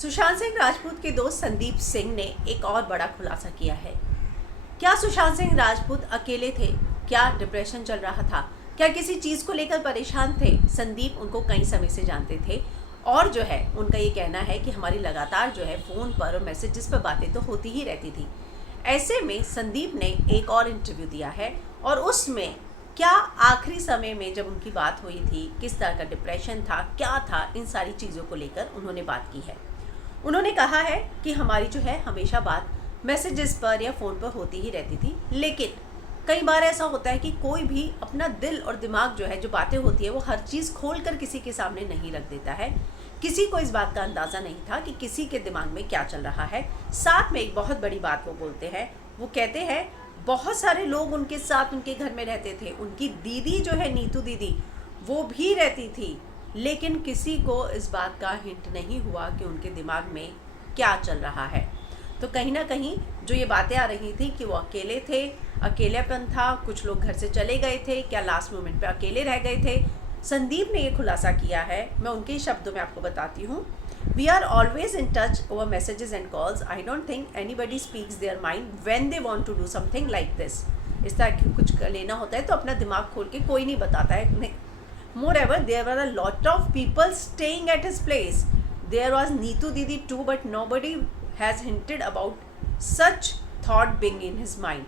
सुशांत सिंह राजपूत के दोस्त संदीप सिंह ने एक और बड़ा खुलासा किया है। क्या सुशांत सिंह राजपूत अकेले थे? क्या डिप्रेशन चल रहा था? क्या किसी चीज़ को लेकर परेशान थे? संदीप उनको कई समय से जानते थे और जो है उनका ये कहना है कि हमारी लगातार जो है फ़ोन पर और मैसेजेस पर बातें तो होती ही रहती थी। ऐसे में संदीप ने एक और इंटरव्यू दिया है और उसमें क्या आखिरी समय में जब उनकी बात हुई थी, किस तरह का डिप्रेशन था, क्या था, इन सारी चीज़ों को लेकर उन्होंने बात की है। उन्होंने कहा है कि हमारी जो है हमेशा बात मैसेजेस पर या फ़ोन पर होती ही रहती थी, लेकिन कई बार ऐसा होता है कि कोई भी अपना दिल और दिमाग जो है, जो बातें होती है, वो हर चीज़ खोल कर किसी के सामने नहीं रख देता है। किसी को इस बात का अंदाज़ा नहीं था कि किसी के दिमाग में क्या चल रहा है। साथ में एक बहुत बड़ी बात वो बोलते हैं, वो कहते हैं बहुत सारे लोग उनके साथ उनके घर में रहते थे। उनकी दीदी जो है नीतू दीदी, वो भी रहती थी, लेकिन किसी को इस बात का हिंट नहीं हुआ कि उनके दिमाग में क्या चल रहा है। तो कहीं ना कहीं जो ये बातें आ रही थी कि वो अकेले थे, अकेलेपन था, कुछ लोग घर से चले गए थे, क्या लास्ट मोमेंट पे अकेले रह गए थे। संदीप ने ये खुलासा किया है, मैं उनके शब्दों में आपको बताती हूँ। We are always in touch over messages and calls. I don't think anybody speaks their mind when they want to do something like this. इस तरह की कुछ लेना होता है तो अपना दिमाग खोल के कोई नहीं बताता है। Moreover, there were a lot of people staying at his place. There was Neetu Didi too, but nobody has hinted about such thought being in his mind.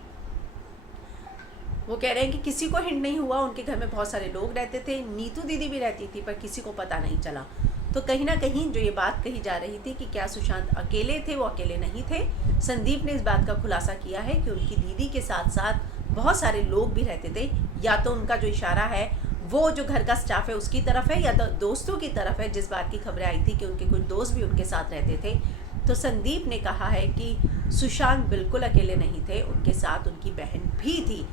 वो कह रहे हैं कि किसी को हिंट नहीं हुआ। उनके घर में बहुत सारे लोग रहते थे, नीतू दीदी भी रहती थी, पर किसी को पता नहीं चला। तो कहीं ना कहीं जो ये बात कही जा रही थी कि क्या सुशांत अकेले थे, वो अकेले नहीं थे। संदीप ने इस बात का खुलासा किया है कि उनकी दीदी के साथ साथ बहुत सारे लोग भी रहते थे। या तो उनका जो इशारा है वो जो घर का स्टाफ है उसकी तरफ है, या तो दोस्तों की तरफ है, जिस बात की खबरें आई थी कि उनके कुछ दोस्त भी उनके साथ रहते थे। तो संदीप ने कहा है कि सुशांत बिल्कुल अकेले नहीं थे, उनके साथ उनकी बहन भी थी।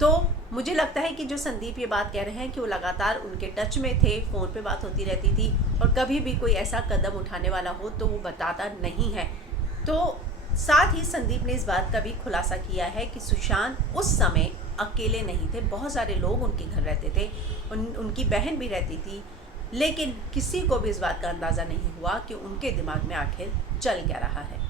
तो मुझे लगता है कि जो संदीप ये बात कह रहे हैं कि वो लगातार उनके टच में थे, फ़ोन पे बात होती रहती थी और कभी भी कोई ऐसा कदम उठाने वाला हो तो वो बताता नहीं है। तो साथ ही संदीप ने इस बात का भी खुलासा किया है कि सुशांत उस समय अकेले नहीं थे, बहुत सारे लोग उनके घर रहते थे, उनकी बहन भी रहती थी, लेकिन किसी को भी इस बात का अंदाज़ा नहीं हुआ कि उनके दिमाग में आखिर चल क्या रहा है।